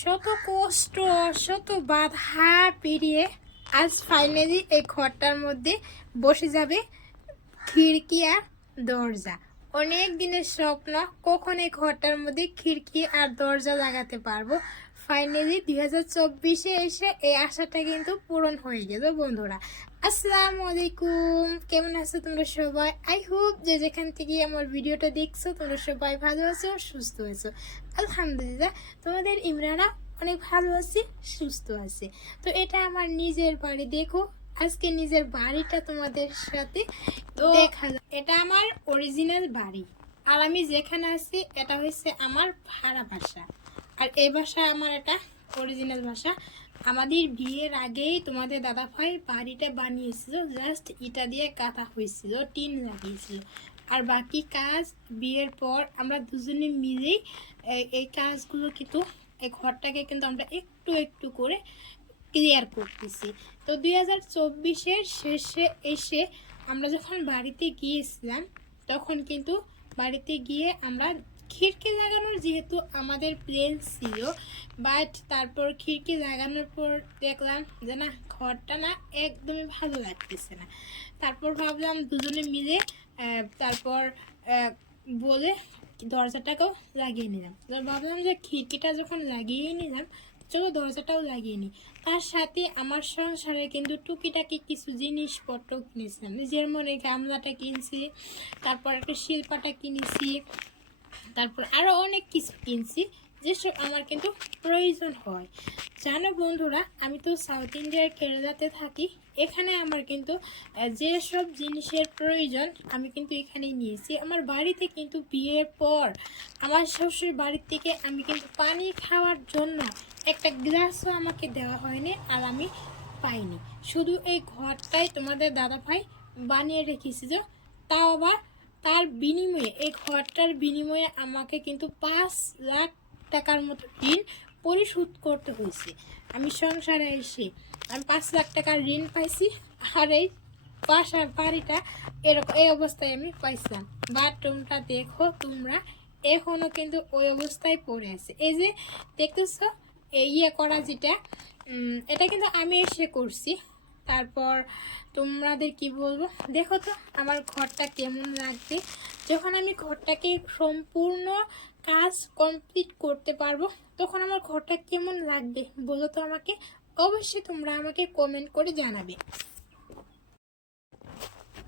শত কষ্ট, শত বাধা পেরিয়ে আজ ফাইনালি এই ঘরটার মধ্যে বসে যাবে খিড়কি আর দরজা। অনেক দিনের স্বপ্ন, কখন এই ঘরটার মধ্যে খিড়কি আর দরজা লাগাতে পারব? ফাইনালি দুই হাজার চব্বিশে এসে এই আশাটা কিন্তু পূরণ হয়ে গেল বন্ধুরা। আসসালামু আলাইকুম। কেমন আছো তোমরা সবাই? আই হোপ যে যেখান থেকে আমার ভিডিওটা দেখছ তোমরা সবাই ভালো আছো সুস্থ আছো। আলহামদুলিল্লাহ তোমাদের ইমরানা অনেক ভালো আছে সুস্থ আছে। তো এটা আমার নিজের বাড়ি দেখো। আজকে নিজের বাড়িটা তোমাদের সাথে দেখা। এটা আমার অরিজিনাল বাড়ি। আর আমি যেখানে আছি এটা হচ্ছে আমার ভাড়া বাসা। আর এই ভাষা আমার এটা অরিজিনাল ভাষা। আমাদের বিয়ের আগেই তোমাদের দাদা ভাই বাড়িটা বানিয়েছিল জাস্ট ইটা দিয়ে কাঁথা হয়েছিল, টিন লাগিয়েছিল। আর বাকি কাজ, বিয়ের পর আমরা দুজনে মিলেই এই কাজগুলো কিন্তু, এই ঘরটাকে কিন্তু আমরা একটু একটু করে ক্লিয়ার করতেছি। তো দুই হাজার চব্বিশের শেষে এসে আমরা যখন বাড়িতে গিয়েছিলাম, তখন কিন্তু বাড়িতে গিয়ে আমরা খিড়কি লাগানোর যেহেতু আমাদের প্লেন ছিল বাট তারপর খিড়কি লাগানোর পর দেখলাম যে না, ঘরটা না একদমই ভালো লাগতেছে না। তারপর ভাবলাম দুজনে মিলে তারপর বলে দরজাটাকেও লাগিয়ে নিলাম। ভাবলাম যে খিড়কিটা যখন লাগিয়ে নিলাম চলো দরজাটাও লাগিয়ে নিই। তার সাথে আমার সংসারে কিন্তু টুকিটাকি কিছু জিনিসপত্র কিনেছিলাম। যেমন এই গামলাটা কিনছি, তারপর একটা শিল্পাটা কিনেছি তারপর আরও অনেক কিছু কিনছি, যেসব আমার কিন্তু প্রয়োজন হয়। জানো বন্ধুরা, আমি তো সাউথ ইন্ডিয়ার কেরালাতে থাকি, এখানে আমার কিন্তু যেসব জিনিসের প্রয়োজন আমি কিন্তু এখানেই নিয়েছি। আমার বাড়িতে কিন্তু বিয়ের পর আমার শ্বশুর বাড়ির থেকে আমি কিন্তু পানি খাওয়ার জন্য একটা গ্লাসও আমাকে দেওয়া হয়নি আর আমি পাইনি। শুধু এই ঘরটাই তোমাদের দাদা ভাই বানিয়ে রেখেছিল তাও আবার তার বিনিময়ে, এই ঘরটার বিনিময়ে আমাকে কিন্তু পাঁচ লাখ টাকার মতো ঋণ পরিশোধ করতে হয়েছে। আমি সংসারে এসে আমি পাঁচ লাখ টাকার ঋণ পাইছি আর এই বাসার বাড়িটা এরকম এই অবস্থায় আমি পাইছিলাম। বাথরুমটা দেখো, তোমরা এখনও কিন্তু ওই অবস্থায় পড়ে আছে। এই যে দেখতেছো, এই ইয়ে করা যেটা এটা কিন্তু আমি এসে করছি। তারপর তোমাদের কি বলব? দেখো তো আমার ঘরটা কেমন লাগবে যখন আমি ঘরটাকে সম্পূর্ণ কাজ কমপ্লিট করতে পারব, তখন আমার ঘরটা কেমন লাগবে বলো তো আমাকে? অবশ্যই তোমরা আমাকে কমেন্ট করে জানাবে।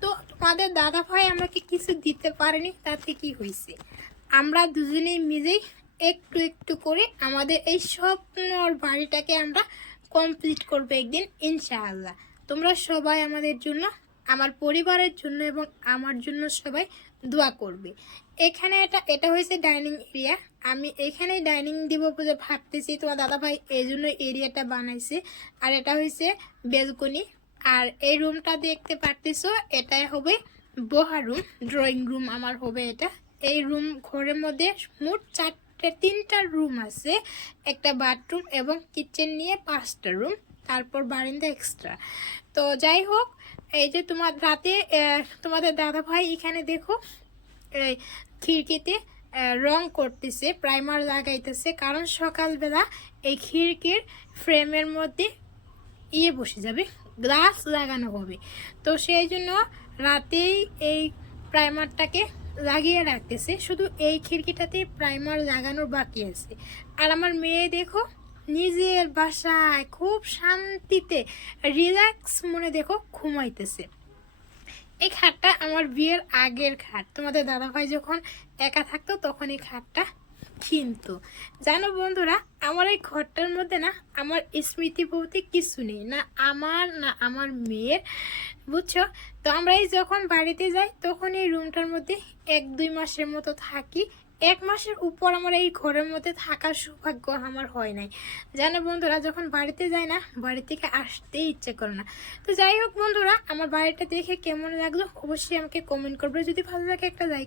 তো তোমাদের দাদা ভাই আমাকে কিছু দিতে পারেনি, তাতে কি হয়েছে? আমরা দুজনেই মিলেই একটু একটু করে আমাদের এই স্বপ্নর বাড়িটাকে আমরা কমপ্লিট করব একদিন, ইনশাআল্লাহ। তোমরা সবাই আমাদের জন্য, আমার পরিবারের জন্য এবং আমার জন্য সবাই দোয়া করবে। এখানে এটা এটা হয়েছে ডাইনিং এরিয়া আমি এখানেই ডাইনিং দিব বলে ভাবতেছি, তোমার দাদা ভাই এই জন্য এরিয়াটা বানাইছে। আর এটা হয়েছে বেলকনি। আর এই রুমটা দেখতে পারতেছো, এটাই হবে বহা রুম ড্রয়িং রুম আমার হবে এটা। এই রুম ঘরের মধ্যে মোট চারটে তিনটা রুম আছে, একটা বাথরুম এবং কিচেন নিয়ে পাঁচটা রুম, তারপর বারিন্দা এক্সট্রা তো যাই হোক, এই যে তোমার রাতে তোমাদের দাদা ভাই এখানে দেখো, এই খিড়কিতে রং করতেছে প্রাইমার লাগাইতেছে, কারণ সকালবেলা এই খিড়কির ফ্রেমের মধ্যে ইয়ে বসে যাবে গ্লাস লাগানো হবে। তো সেই জন্য রাতেই এই প্রাইমারটাকে লাগিয়ে রাখতেছে। শুধু এই খিড়কিটাতে প্রাইমার লাগানোর বাকি আছে। আর আমার মেয়ে দেখো, নিজের বাসায় খুব শান্তিতে রিল্যাক্স মনে দেখো ঘুমাইতেছে। এই খাটটা আমার বিয়ের আগের খাট। তোমাদের দাদাভাই যখন একা থাকতো, তখন এই খাটটা কিনতো, জানো বন্ধুরা, আমার এই ঘরটার মধ্যে না আমার স্মৃতি বলতে কিছু নেই। না আমার না আমার মেয়ের, বুঝছ? তো আমরা এই যখন বাড়িতে যাই, তখন এই রুমটার মধ্যে এক, দুই মাসের মতো থাকি। এক মাসের উপর আমার এই ঘরের মধ্যে থাকার সৌভাগ্য আমার হয় নাই। জানো বন্ধুরা, যখন বাড়িতে যায় না, বাড়ি থেকে আসতেই ইচ্ছে করে না। তো যাই হোক বন্ধুরা, আমার বাড়িটা দেখে কেমন লাগল অবশ্যই আমাকে কমেন্ট করবে। যদি ভালো লাগে একটা লাইক